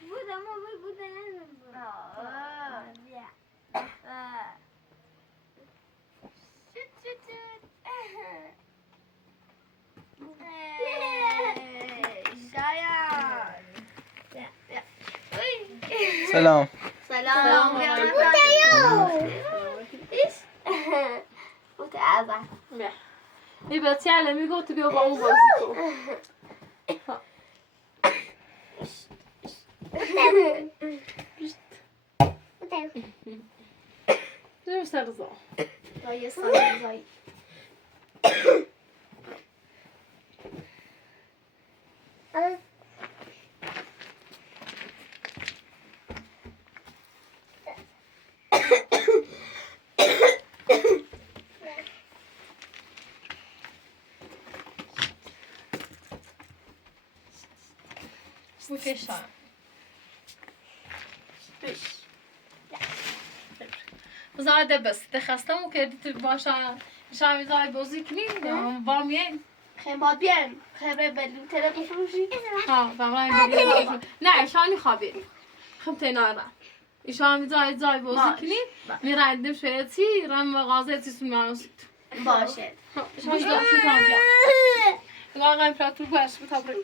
بودم و بودم سلام سلام متعذر این بچه علمی گفت بیا با اون بازی کن چه میشه رضا زای سالی زای بکشم زاده بس تخستم و کردی تو باشه شامی زای بازی کنیم با میان خیلی باید بیان خیلی بدون تره بفروشی ها واقعا ببین نه شانی خوابی خم تنارا شامی زای بازی کنیم میراندم شویتی رم مغازه چیزی میانست باشه شامی زای چی کام بیا واقعا امپراتور باش بتابر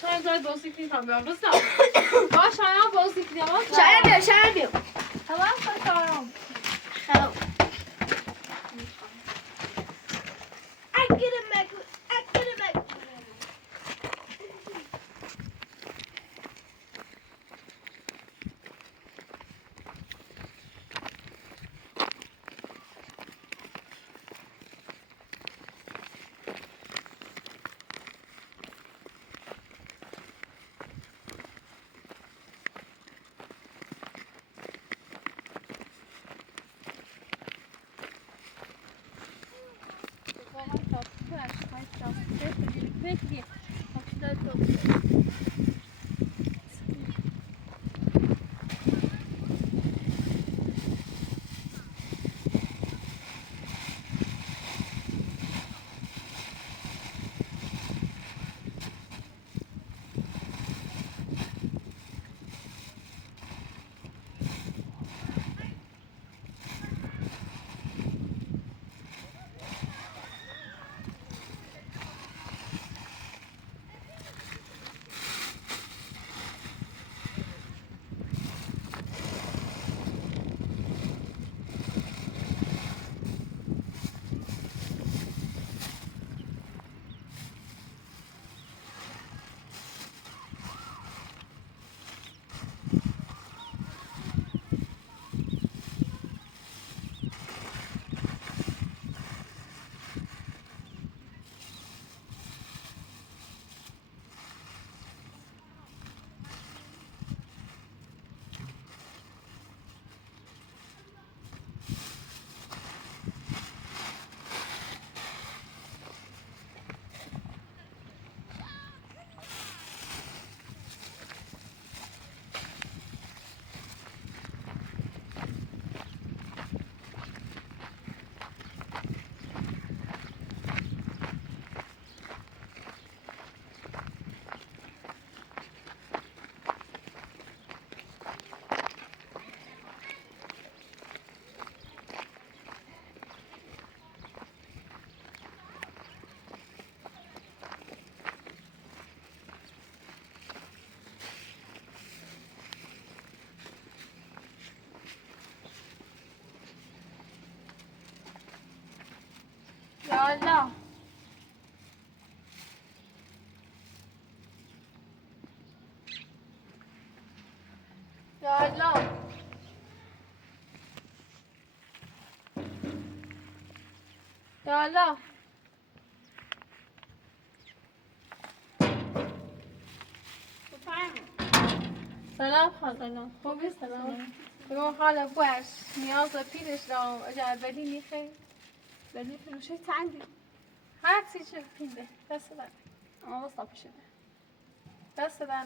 شاید زای بازی کنیم هم بیام رسا باش شاید بازی کنیم شاید بیام تمام کارم خب اگرم يلا يلا يلا سلام خانم خوبی سلام بگم حالا باش نیاز به پیرش دارم اجازه بدی میخوای بدی فروشه چندی هر چی چه پینده دست در اما واسه شده دست در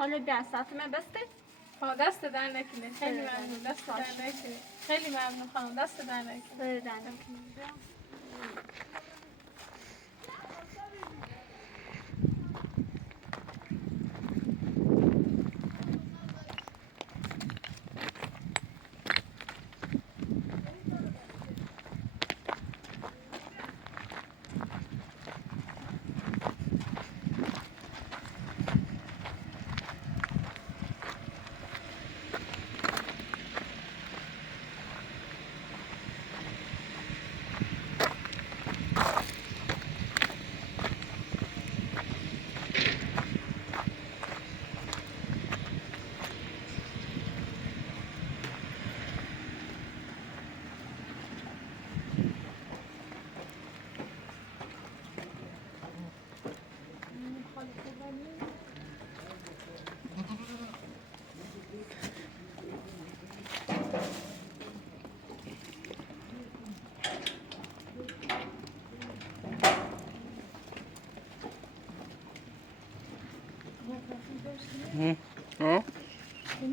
حالا دستت من بسته دست در نکنه خیلی ممنون دست در نکنه خیلی ممنون خانم دست در نکنه بردن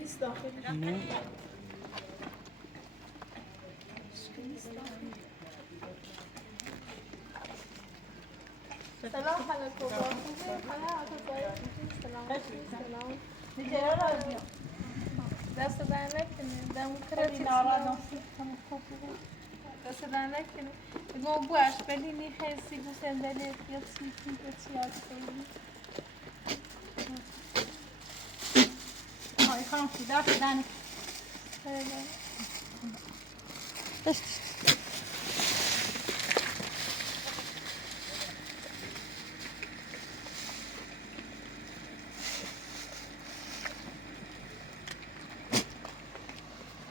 نیست داخل سلام خاله کبرا خوبه؟ سلام دست در نکنه دموکراتی دست در نکنه بگم باش ولی نیخستی بو صندلی یا سیتی به چیات کنی های خانم که دست دن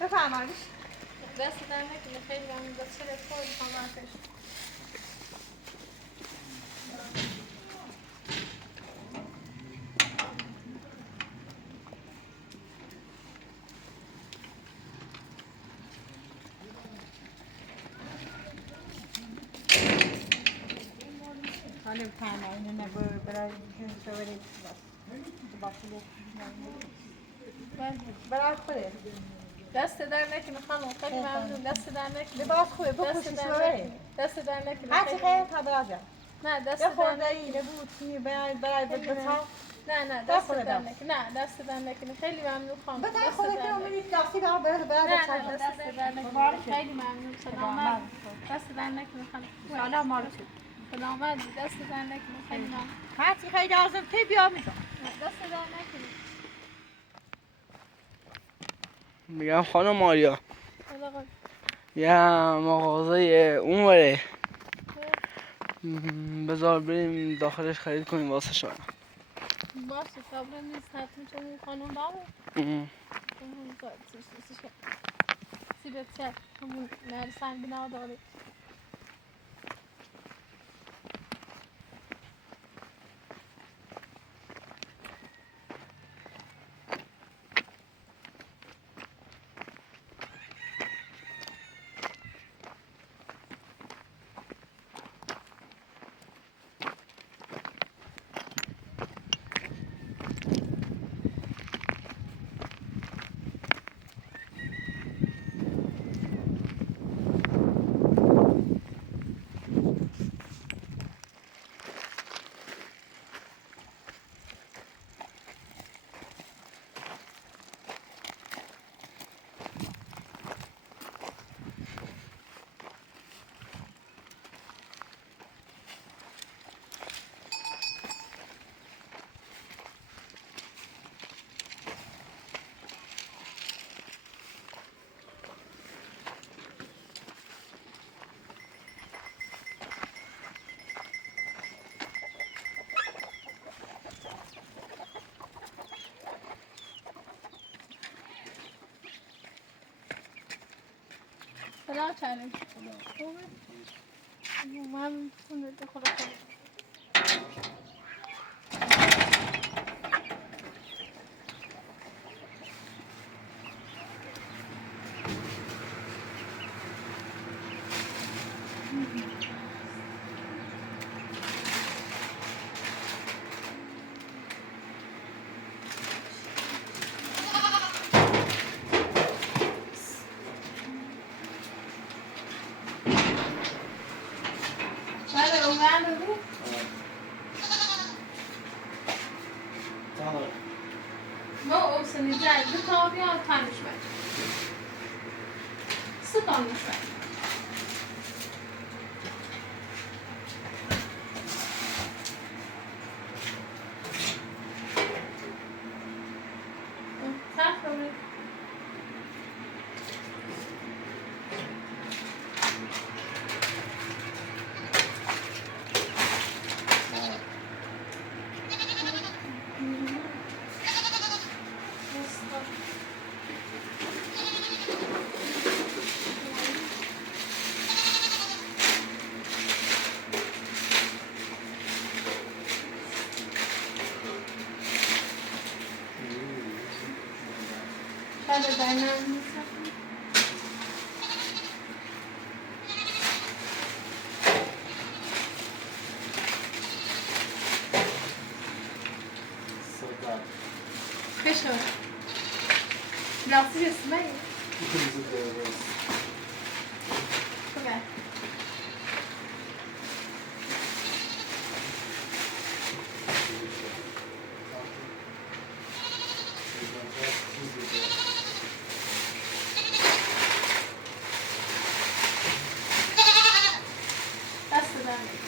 بفرمایش دست در نکنه خیلی ممنون دست شده خیلی خامرکش حالا بفرمایش نه برای شوری برای خودت دست در نکنه خانم خیلی ممنون دست در نکنه لباس خوبه بپوشی شوری دست در نکنه هرچی خیر تا برازم نه دست یه در خورده ای لبوسی برای بتا نه دست در نکنه نه دست در نکنه خیلی ممنون خانم بتا خودت رو میرید دستی برای نه دست در نکنه خیلی ممنون سلامت دست در نکنه خانم حالا ما رو سلامت دست در نکنه خیلی ممنون هرچی خیلی لازم تی بیا میزن دست در نکنه میگم خانم ماریا حالا یه مغازه اونوره بذار بریم داخلش خرید کنیم واسه شما باشه صبر نیست حتما چون اون خانم داره اون سی بسیار همون نرسن بنا داره صدا چالش خوبه من خونه خدا ما اوبسنی زد به تابیا تنش بد ستانش بد تفرمی شاید در نمی Fechou. Não, se isso bem. Jogar. That's the best.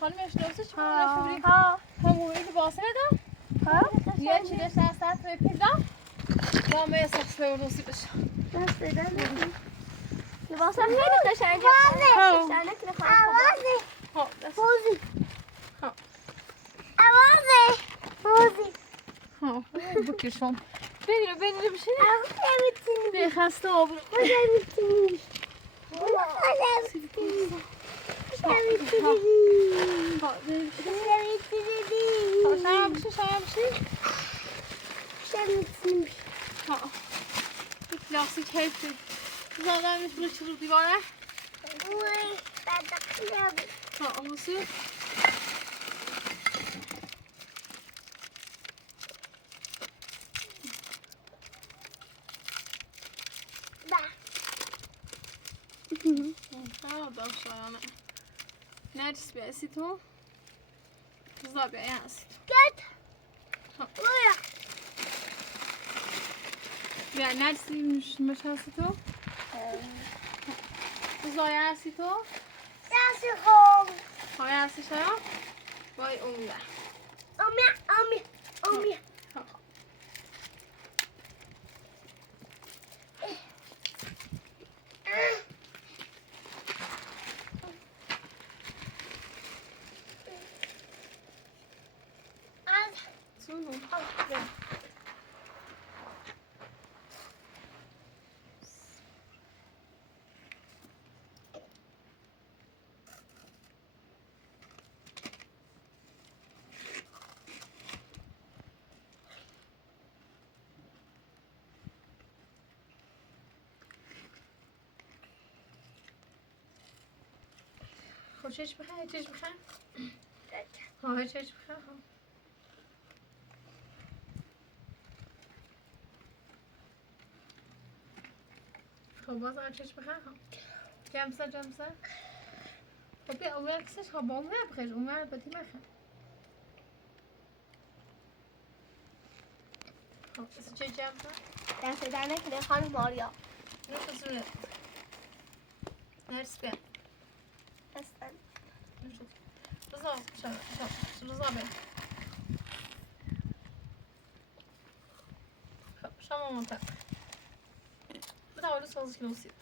خانمش نوزه چون نشوری همون اینو باسه بدم یه چی داشت از سطح پیدا دامه سخص به روسی بشه دست بدن لباسم خیلی قشنگه. خب. در نکنه خانم. خب دست خب خب بکشم بگیره بشینی به خسته آبرو لاستیک حیفه زادمش رو دیواره حسین داشتم نرس بیاسی تو زابی هستی بیا نرسی مش هستی تو زای هستی تو های هستی شما وای امیده خب چش بخواه چش بخواه ها چش بخواه خب باز هم چش بخواه جمسه خب بیا اونور کسش خب با اونور بخش اونور باتی بخواه خب کسی چه جمسه دست در نکنه خانم ماریا. نفس رو نرس بیا دستن. رضا بیا خب شما منطق بتعالوا سوازك نوسيت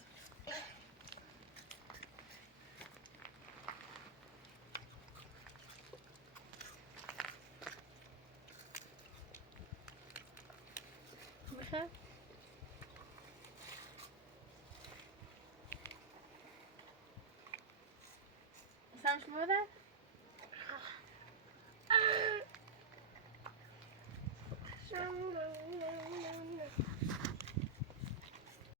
بخير سامش ماذا؟